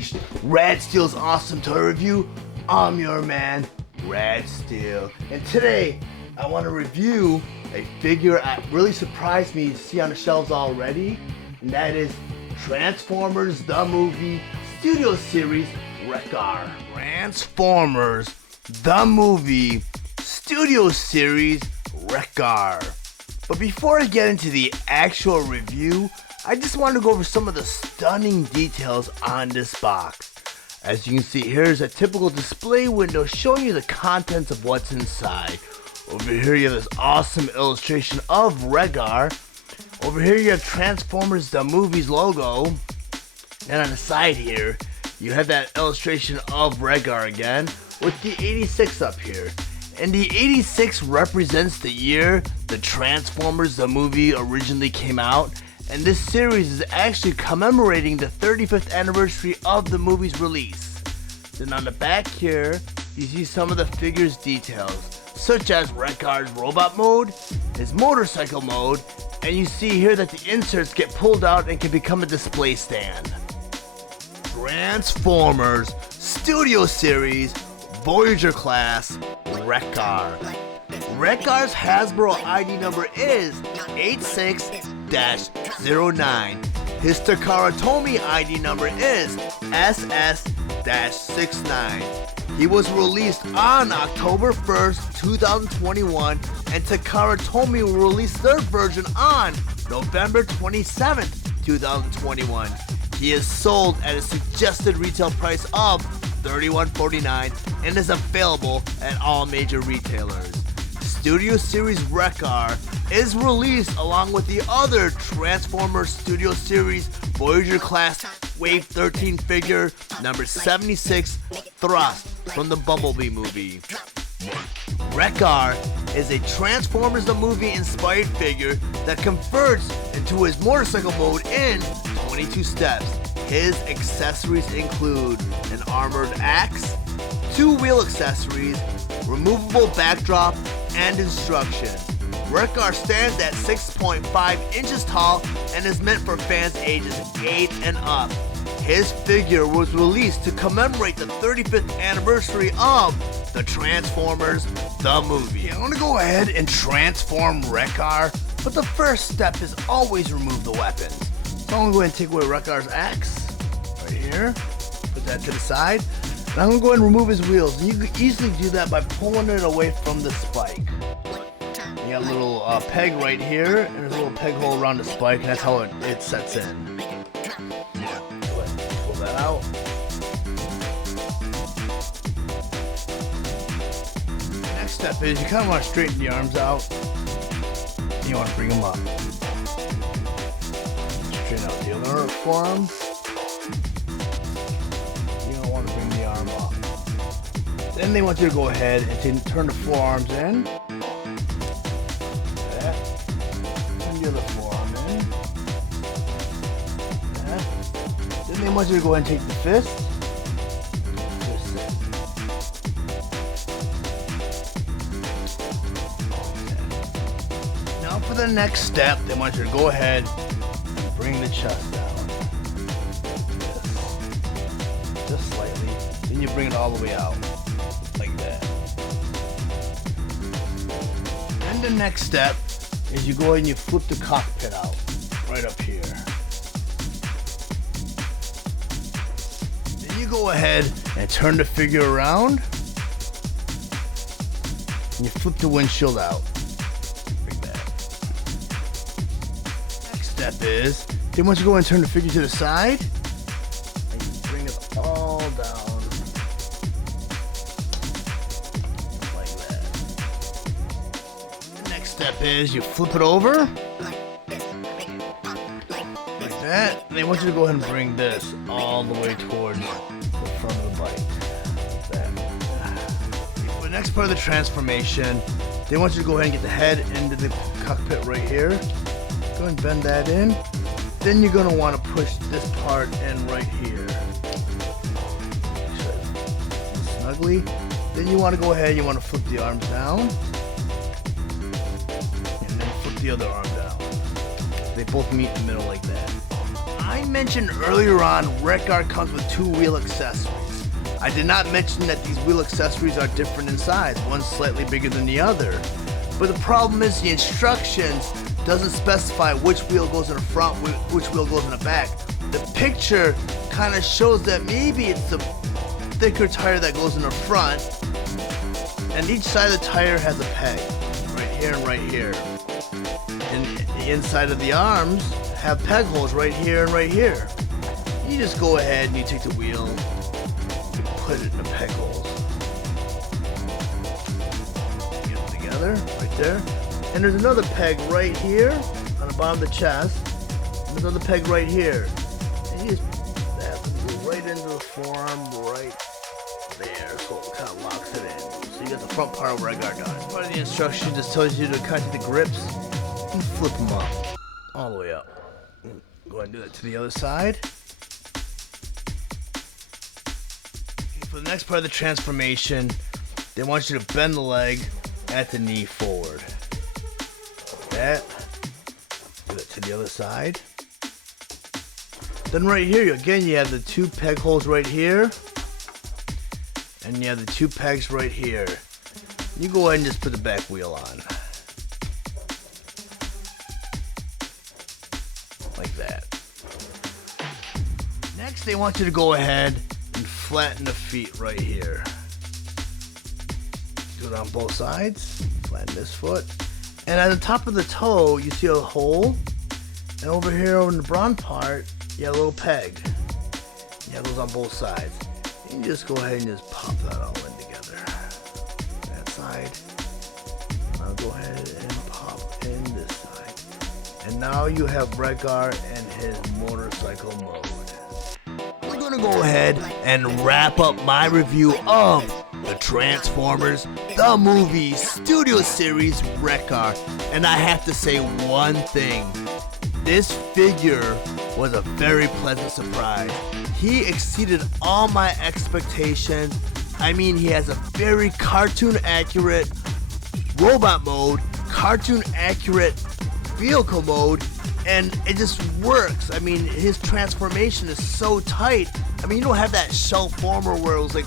reached Rad Steele's awesome toy review. I'm your man, Rad Steele, and today I want to review a figure that really surprised me to see on the shelves already, and that is Transformers the Movie Studio Series Wreck-Gar. Transformers the Movie Studio Series Wreck-Gar. But before I get into the actual review, I just want to go over some of the stunning details on this box. As you can see, here's a typical display window showing you the contents of what's inside. Over here you have this awesome illustration of Wreck-Gar. Over here you have Transformers the Movie's logo. And on the side here, you have that illustration of Wreck-Gar again with the 86 up here. And the 86 represents the year the Transformers the Movie originally came out. And this series is actually commemorating the 35th anniversary of the movie's release. Then on the back here, you see some of the figure's details, such as Wreck-Gar's robot mode, his motorcycle mode, and you see here that the inserts get pulled out and can become a display stand. Transformers Studio Series Voyager Class Wreck-Gar. Wreck-Gar's Hasbro ID number is 86-09. His Takara Tomy ID number is SS-69. He was released on October 1st, 2021, and Takara Tomy will release their version on November 27th, 2021. He is sold at a suggested retail price of $31.49 and is available at all major retailers. Studio Series Wreck-Gar is released along with the other Transformers Studio Series Voyager Class Wave 13 figure number 76 Thrust from the Bumblebee movie. Wreck-Gar is a Transformers the Movie inspired figure that converts into his motorcycle mode in 22 steps. His accessories include an armored axe, 2 wheel accessories, removable backdrop, and instructions. Wreck-Gar stands at 6.5 inches tall and is meant for fans ages 8 and up. His figure was released to commemorate the 35th anniversary of the Transformers the Movie. I'm going to go ahead and transform Wreck-Gar, but the first step is always remove the weapons. So I'm going to go ahead and take away Wreck-Gar's axe, right here, put that to the side. And I'm going to go ahead and remove his wheels. And you can easily do that by pulling it away from the spike. You got a little peg right here, and there's a little peg hole around the spike, and that's how it sets in. Go ahead and pull that out. Next step is you kind of want to straighten the arms out. And you want to bring them up. Straighten out the other forearm. The arm up. Then they want you to go ahead and turn the forearms in. That. Turn the other forearm in. That. Then they want you to go ahead and take the fist. Okay. Now for the next step, they want you to go ahead and bring the chest down. Just slightly. Then you bring it all the way out, like that. And the next step is you go ahead and you flip the cockpit out, right up here. Then you go ahead and turn the figure around, and you flip the windshield out, like that. Next step is, then once you go ahead and turn the figure to the side, and you bring it all down. Step is you flip it over like that, and they want you to go ahead and bring this all the way towards the front of the bike, like that. For the next part of the transformation, they want you to go ahead and get the head into the cockpit right here. Go ahead and bend that in. Then you're going to want to push this part in right here, snugly. Then you want to go ahead and you want to flip the arms down. The other arm down. They both meet in the middle like that. I I mentioned earlier on, Wreck-Gar comes with 2 wheel accessories. I did not mention that these wheel accessories are different in size, one slightly bigger than the other. But the problem is the instructions doesn't specify which wheel goes in the front, which wheel goes in the back. The picture kind of shows that maybe it's the thicker tire that goes in the front, and each side of the tire has a peg, right here and right here. And the inside of the arms have peg holes right here and right here. You just go ahead and you take the wheel, you put it in the peg holes. Get them together, right there. And there's another peg right here on the bottom of the chest. And there's another peg right here. And you just have to go right into the forearm, right there. So it kind of locks it in. So you got the front part of Wreck-Gar done. Part of the instruction just tells you to kind of take the grips and flip them up, all the way up. Go ahead and do that to the other side. Okay, for the next part of the transformation, they want you to bend the leg at the knee forward. That. Do that to the other side. Then right here, again, you have the 2 peg holes right here. And you have the 2 pegs right here. You go ahead and just put the back wheel on. Like that. Next, they want you to go ahead and flatten the feet right here. Do it on both sides. Flatten this foot. And at the top of the toe, you see a hole. And over here on the brown part, you have a little peg. You have those on both sides. And you just go ahead and just pop that all in together. That side. I'll go ahead and pop in this side. And now you have Wreck-Gar and his motorcycle mode. We're going to go ahead and wrap up my review of the Transformers, the movie Studio Series Wreck-Gar. And I have to say one thing. This figure was a very pleasant surprise. He exceeded all my expectations. I mean, he has a very cartoon accurate robot mode, cartoon accurate vehicle mode, and it just works. I mean, his transformation is so tight. I mean, you don't have that shell former where it was like,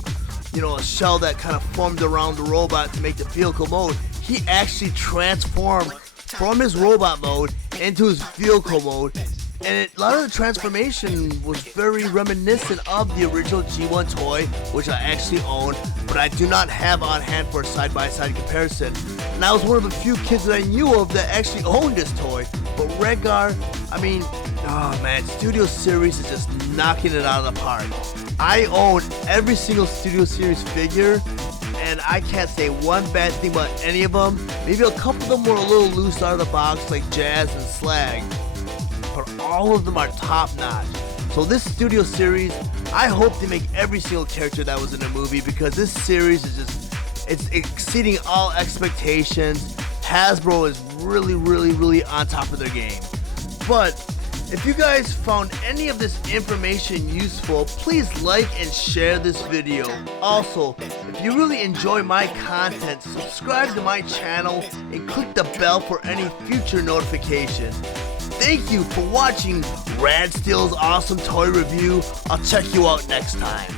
you know, a shell that kind of formed around the robot to make the vehicle mode. He actually transformed from his robot mode into his vehicle mode. And a lot of the transformation was very reminiscent of the original G1 toy, which I actually own, but I do not have on hand for a side-by-side comparison. And I was one of the few kids that I knew of that actually owned this toy. But Wreck-Gar, I mean, oh man, Studio Series is just knocking it out of the park. I own every single Studio Series figure, and I can't say one bad thing about any of them. Maybe a couple of them were a little loose out of the box, like Jazz and Slag, but all of them are top notch. So this Studio Series, I hope they make every single character that was in the movie, because this series is just, it's exceeding all expectations. Hasbro is really on top of their game. But if you guys found any of this information useful, please like and share this video. Also, if you really enjoy my content, subscribe to my channel and click the bell for any future notifications. Thank you for watching Rad Steele's awesome toy review. I'll check you out next time.